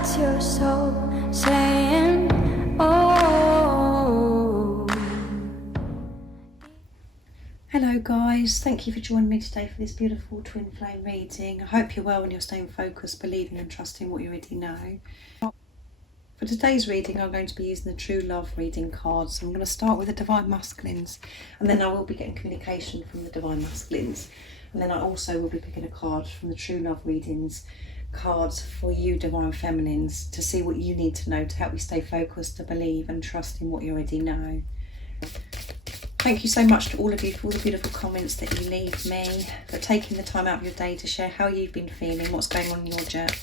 That's your soul saying, oh. Hello guys, thank you for joining me today for this beautiful twin flame reading. I hope you're well and you're staying focused, believing and trusting what you already know. For today's reading, I'm going to be using the True Love reading cards. I'm going to start with the Divine Masculines, and then I will be getting communication from the Divine Masculines. And then I also will be picking a card from the True Love readings cards for you Divine Feminines to see what you need to know to help you stay focused, to believe and trust in what you already know. Thank you so much to all of you for all the beautiful comments that you leave me, for taking the time out of your day to share how you've been feeling, what's going on in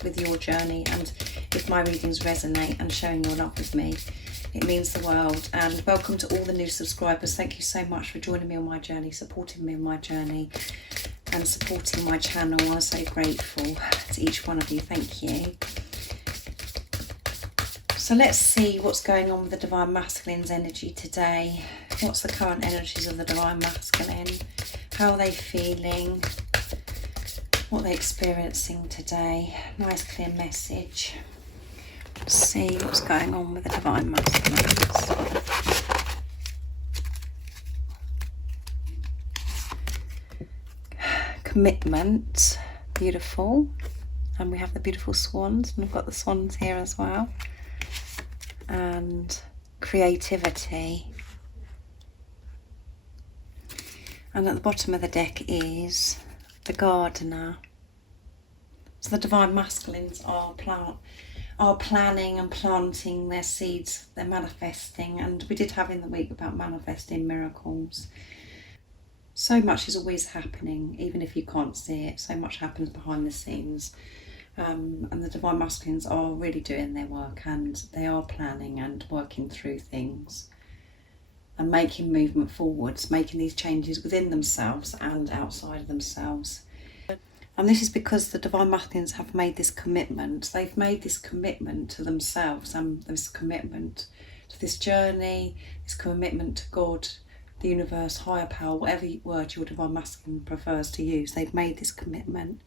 with your journey, and if my readings resonate, and sharing your love with me. It means the world. And welcome to all the new subscribers. Thank you so much for joining me on my journey, supporting me on my journey and supporting my channel. I'm so grateful to each one of you. Thank you. So let's see what's going on with the Divine Masculine's energy today. What's the current energies of the Divine Masculine? How are they feeling? What are they experiencing today? Nice clear message. Let's see what's going on with the Divine Masculines. Commitment, beautiful. And we have the beautiful swans, and I've got the swans here as well. And creativity. And at the bottom of the deck is the Gardener. So the Divine Masculines are planning and planting their seeds. They're manifesting, and we did have in the week about manifesting miracles. So much is always happening, even if you can't see it. So much happens behind the scenes. And the Divine Masculines are really doing their work, and they are planning and working through things and making movement forwards, making these changes within themselves and outside of themselves. And this is because the Divine Masculines have made this commitment. They've made this commitment to themselves and this commitment to this journey, this commitment to God, the universe, higher power, whatever word your Divine Masculine prefers to use. They've made this commitment.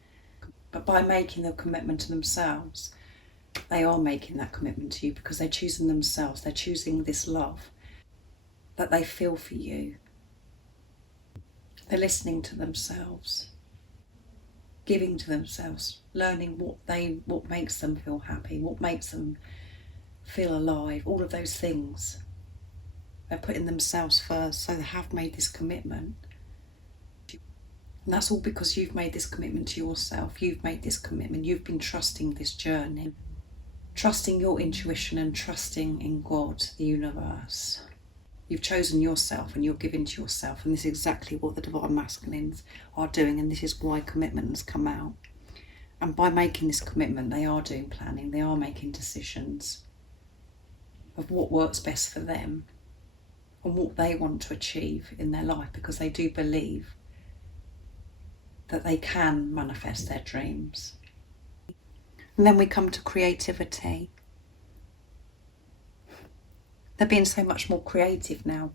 But by making the commitment to themselves, they are making that commitment to you because they're choosing themselves. They're choosing this love that they feel for you. They're listening to themselves, giving to themselves, learning what makes them feel happy, what makes them feel alive, all of those things. They're putting themselves first, so they have made this commitment. And that's all because you've made this commitment to yourself. You've made this commitment. You've been trusting this journey, trusting your intuition and trusting in God, the universe. You've chosen yourself and you're giving to yourself. And this is exactly what the Divine Masculines are doing. And this is why commitment has come out. And by making this commitment, they are doing planning. They are making decisions of what works best for them and what they want to achieve in their life, because they do believe that they can manifest their dreams. And then we come to creativity. They're being so much more creative now.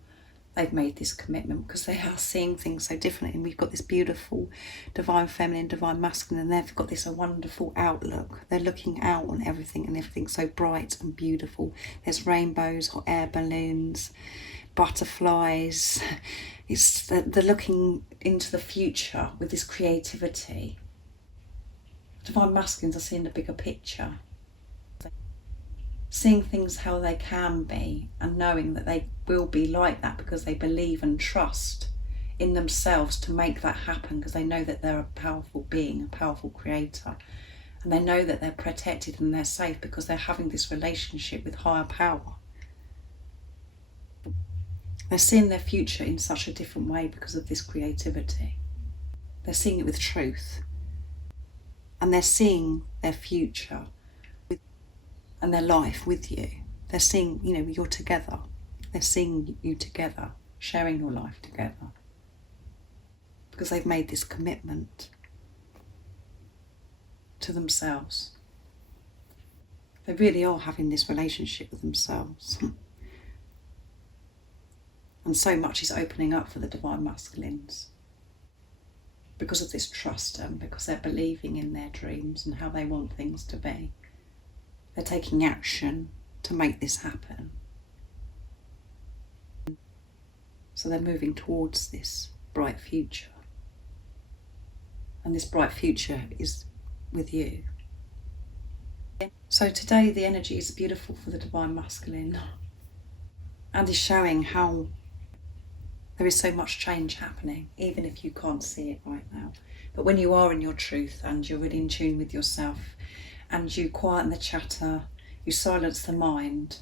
They've made this commitment because they are seeing things so differently. And we've got this beautiful Divine Feminine, Divine Masculine, and they've got this wonderful outlook. They're looking out on everything, and everything's so bright and beautiful. There's rainbows, hot air balloons, butterflies. They're looking into the future with this creativity. Divine Masculines are seeing the bigger picture, seeing things how they can be, and knowing that they will be like that because they believe and trust in themselves to make that happen, because they know that they're a powerful being, a powerful creator, and they know that they're protected and they're safe because they're having this relationship with higher power. They're seeing their future in such a different way because of this creativity. They're seeing it with truth, and they're seeing their future and their life with you. They're seeing, you're together. They're seeing you together, sharing your life together, because they've made this commitment to themselves. They really are having this relationship with themselves. And so much is opening up for the Divine Masculines because of this trust, and because they're believing in their dreams and how they want things to be. They're taking action to make this happen. So they're moving towards this bright future. And this bright future is with you. So today the energy is beautiful for the Divine Masculine and is showing how there is so much change happening, even if you can't see it right now. But when you are in your truth and you're really in tune with yourself and you quieten the chatter, you silence the mind,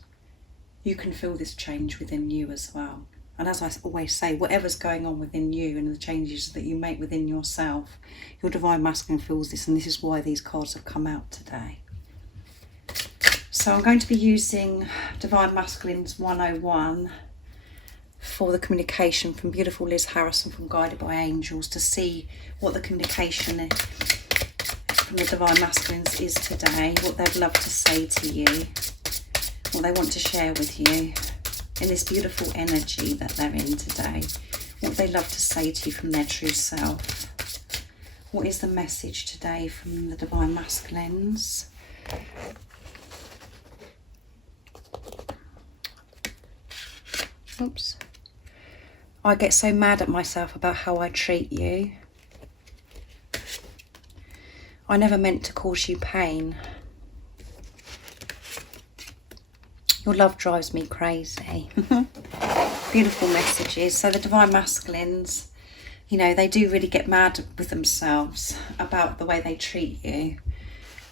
you can feel this change within you as well. And as I always say, whatever's going on within you and the changes that you make within yourself, your Divine Masculine feels this, and this is why these cards have come out today. So I'm going to be using Divine Masculine's 101 for the communication from beautiful Liz Harrison from Guided by Angels to see what the communication from the Divine Masculines is today, what they'd love to say to you, what they want to share with you in this beautiful energy that they're in today, what they love to say to you from their true self. What is the message today from the Divine Masculines? Oops. I get so mad at myself about how I treat you. I never meant to cause you pain. Your love drives me crazy. Beautiful messages. So the Divine Masculines, you know, they do really get mad with themselves about the way they treat you.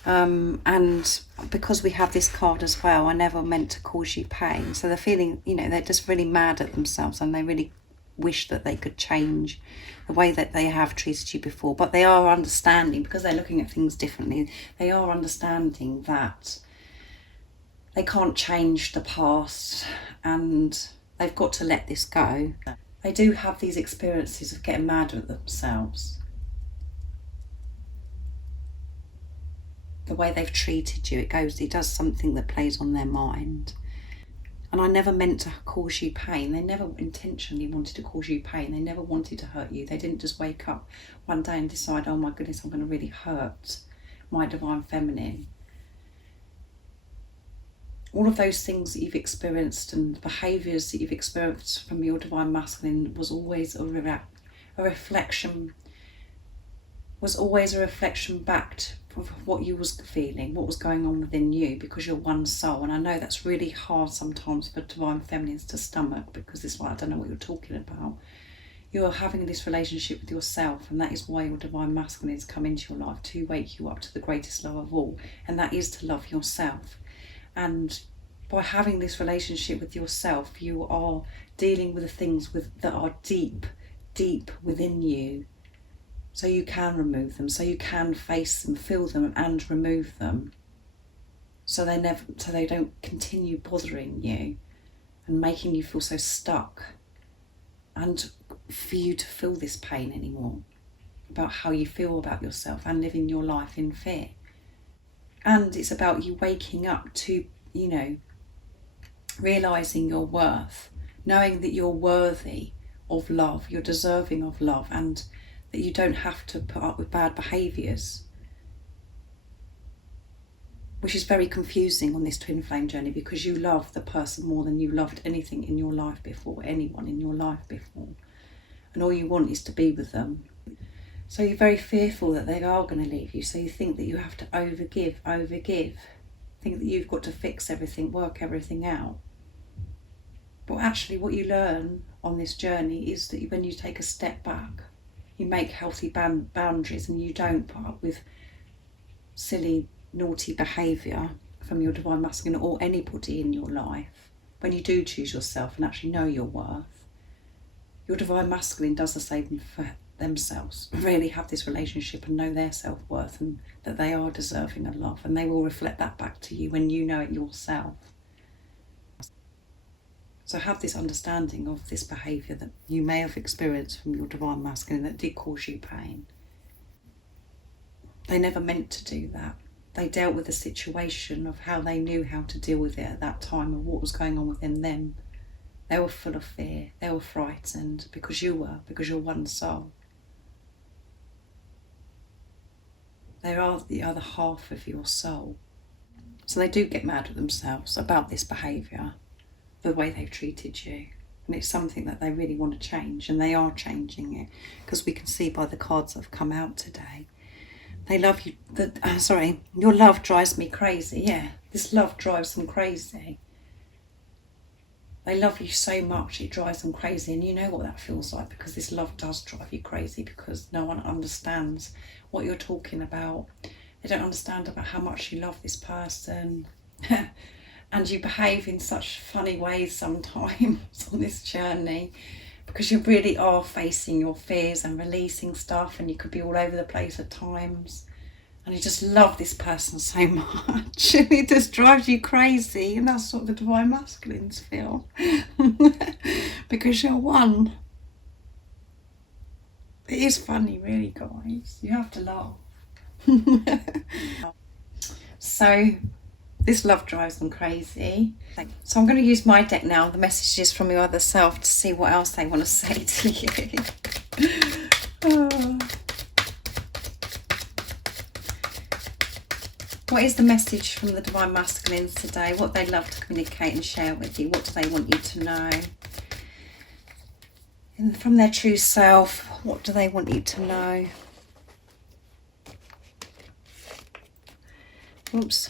And because we have this card as well, I never meant to cause you pain. So they're feeling, you know, they're just really mad at themselves and they really wish that they could change the way that they have treated you before. But they are understanding, because they're looking at things differently, they are understanding that they can't change the past and they've got to let this go. They do have these experiences of getting mad at themselves. The way they've treated you, it does something that plays on their mind. And I never meant to cause you pain. They never intentionally wanted to cause you pain. They never wanted to hurt you. They didn't just wake up one day and decide, oh my goodness, I'm going to really hurt my Divine Feminine. All of those things that you've experienced and the behaviours that you've experienced from your Divine Masculine was always a reflection back to what you was feeling, what was going on within you, because you're one soul. And I know that's really hard sometimes for Divine Feminines to stomach, because it's like, I don't know what you're talking about. You're having this relationship with yourself, and that is why your Divine Masculines come into your life, to wake you up to the greatest love of all, and that is to love yourself. And by having this relationship with yourself, you are dealing with the things that are deep within you. So you can remove them, so you can face them, feel them and remove them. So they don't continue bothering you and making you feel so stuck. And for you to feel this pain anymore about how you feel about yourself and living your life in fear. And it's about you waking up to, you know, realising your worth, knowing that you're worthy of love, you're deserving of love, and that you don't have to put up with bad behaviours, which is very confusing on this twin flame journey, because you love the person more than you loved anything in your life before, anyone in your life before, and all you want is to be with them. So you're very fearful that they are going to leave you, so you think that you have to overgive, think that you've got to fix everything, work everything out. But actually what you learn on this journey is that when you take a step back, you make healthy boundaries, and you don't put up with silly, naughty behaviour from your Divine Masculine or anybody in your life. When you do choose yourself and actually know your worth, your Divine Masculine does the same for themselves. Really have this relationship and know their self-worth, and that they are deserving of love, and they will reflect that back to you when you know it yourself. So have this understanding of this behaviour that you may have experienced from your Divine Masculine that did cause you pain. They never meant to do that. They dealt with the situation of how they knew how to deal with it at that time, of what was going on within them. They were full of fear, they were frightened, because you're one soul. They are the other half of your soul. So they do get mad with themselves about this behaviour, the way they've treated you. And it's something that they really want to change, and they are changing it, because we can see by the cards that have come out today. They love you. Your love drives me crazy. Yeah, this love drives them crazy. They love you so much, it drives them crazy. And you know what that feels like, because this love does drive you crazy, because no one understands what you're talking about. They don't understand about how much you love this person. And you behave in such funny ways sometimes on this journey, because you really are facing your fears and releasing stuff, and you could be all over the place at times. And you just love this person so much. It just drives you crazy. And that's what the Divine Masculines feel. Because you're one. It is funny, really, guys. You have to laugh. So, this love drives them crazy. So I'm going to use my deck now, the messages from your other self, to see what else they want to say to you. Oh. What is the message from the Divine Masculines today? What they love to communicate and share with you? What do they want you to know? And from their true self, what do they want you to know? Oops.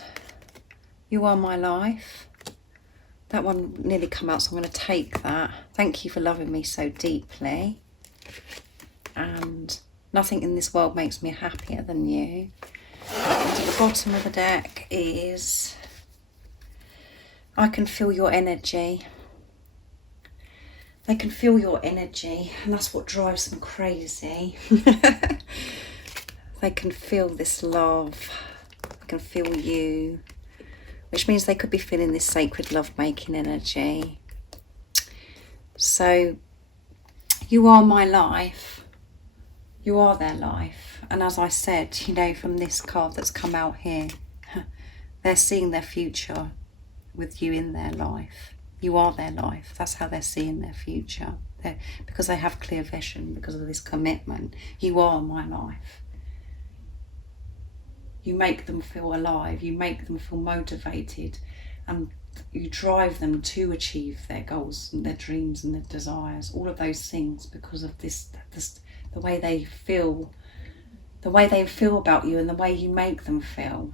You are my life. That one nearly come out, so I'm going to take that. Thank you for loving me so deeply. And nothing in this world makes me happier than you. And at the bottom of the deck is, I can feel your energy. They can feel your energy, and that's what drives them crazy. They can feel this love. They can feel you, which means they could be feeling this sacred love-making energy. So, you are my life. You are their life. And as I said, you know, from this card that's come out here, they're seeing their future with you in their life. You are their life. That's how they're seeing their future. Because they have clear vision, because of this commitment. You are my life. You make them feel alive. You make them feel motivated. And you drive them to achieve their goals and their dreams and their desires. All of those things, because of this the way they feel. The way they feel about you and the way you make them feel.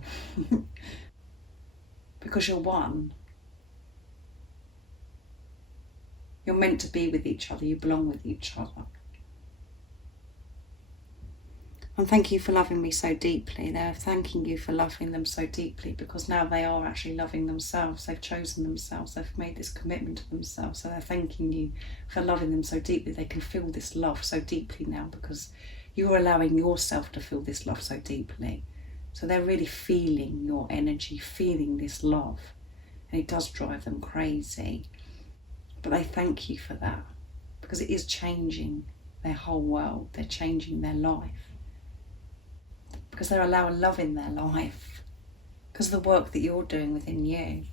Because you're one. You're meant to be with each other. You belong with each other. And thank you for loving me so deeply. They're thanking you for loving them so deeply, because now they are actually loving themselves. They've chosen themselves. They've made this commitment to themselves. So they're thanking you for loving them so deeply. They can feel this love so deeply now, because you're allowing yourself to feel this love so deeply. So they're really feeling your energy, feeling this love. And it does drive them crazy. But they thank you for that, because it is changing their whole world. They're changing their life. Because they're allowing love in their life. Because of the work that you're doing within you.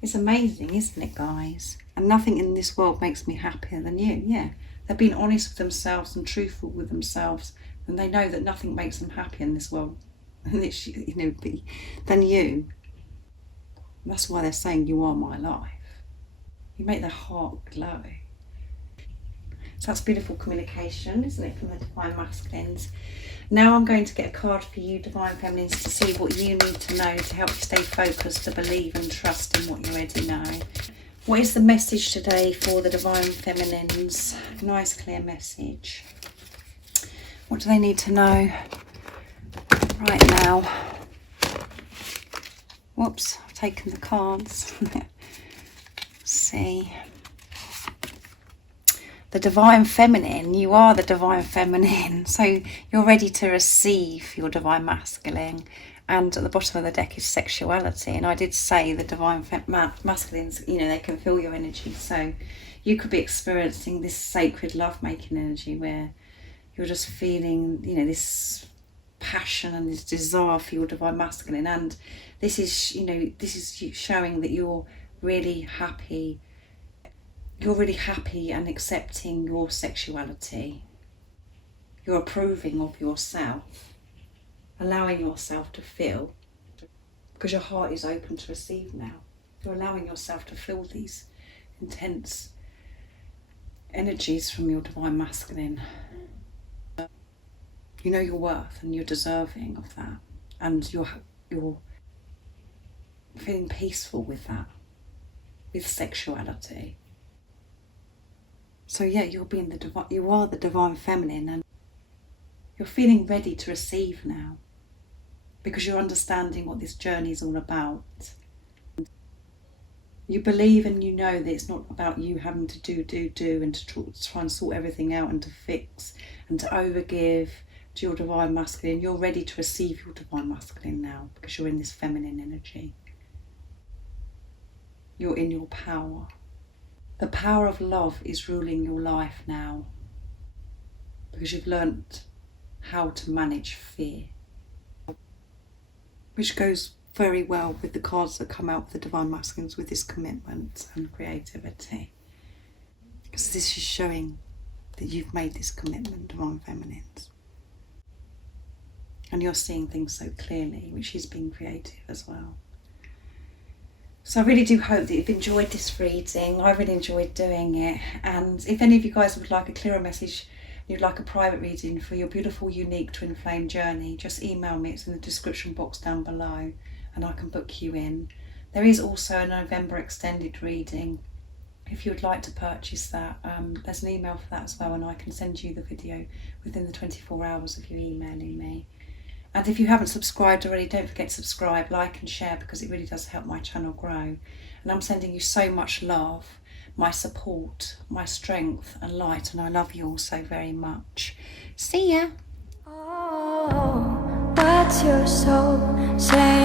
It's amazing, isn't it, guys? And nothing in this world makes me happier than you. Yeah. They've been honest with themselves and truthful with themselves, and they know that nothing makes them happy in this world, than you. That's why they're saying you are my life. You make their heart glow. So that's beautiful communication, isn't it, from the Divine Masculines? Now I'm going to get a card for you, Divine Feminines, to see what you need to know to help you stay focused, to believe and trust in what you already know. What is the message today for the Divine Feminines? Nice clear message. What do they need to know right now? Whoops, I've taken the cards. Let's see. The Divine Feminine, you are the Divine Feminine. So you're ready to receive your Divine Masculine. And at the bottom of the deck is sexuality. And I did say the Divine Masculines, you know, they can feel your energy. So you could be experiencing this sacred love-making energy where you're just feeling, you know, this passion and this desire for your Divine Masculine. And this is, you know, this is you showing that you're really happy. You're really happy and accepting your sexuality. You're approving of yourself. Allowing yourself to feel. because your heart is open to receive now. You're allowing yourself to feel these intense energies from your divine masculine. You know your worth and you're deserving of that, and you're feeling peaceful with that, with sexuality. So yeah, you're being the divine. You are the divine feminine, and you're feeling ready to receive now, because you're understanding what this journey is all about. You believe and you know that it's not about you having to do and to try and sort everything out and to fix and to overgive to your divine masculine. You're ready to receive your divine masculine now, because you're in this feminine energy. You're in your power. The power of love is ruling your life now, because you've learnt how to manage fear, which goes very well with the cards that come out with the divine masculines, with this commitment and creativity, because this is showing that you've made this commitment, divine feminines, and you're seeing things so clearly, which is being creative as well. So I really do hope that you've enjoyed this reading. I really enjoyed doing it, and if any of you guys would like a clearer message, you'd like a private reading for your beautiful, unique twin flame journey, just email me. It's in the description box down below, and I can book you in. There is also a November extended reading. If you would like to purchase that, there's an email for that as well, and I can send you the video within the 24 hours of you emailing me. And if you haven't subscribed already, don't forget to subscribe, like and share, because it really does help my channel grow. And I'm sending you so much love, my support, my strength and light, and I love you all so very much. See ya. Oh, what's your soul saying?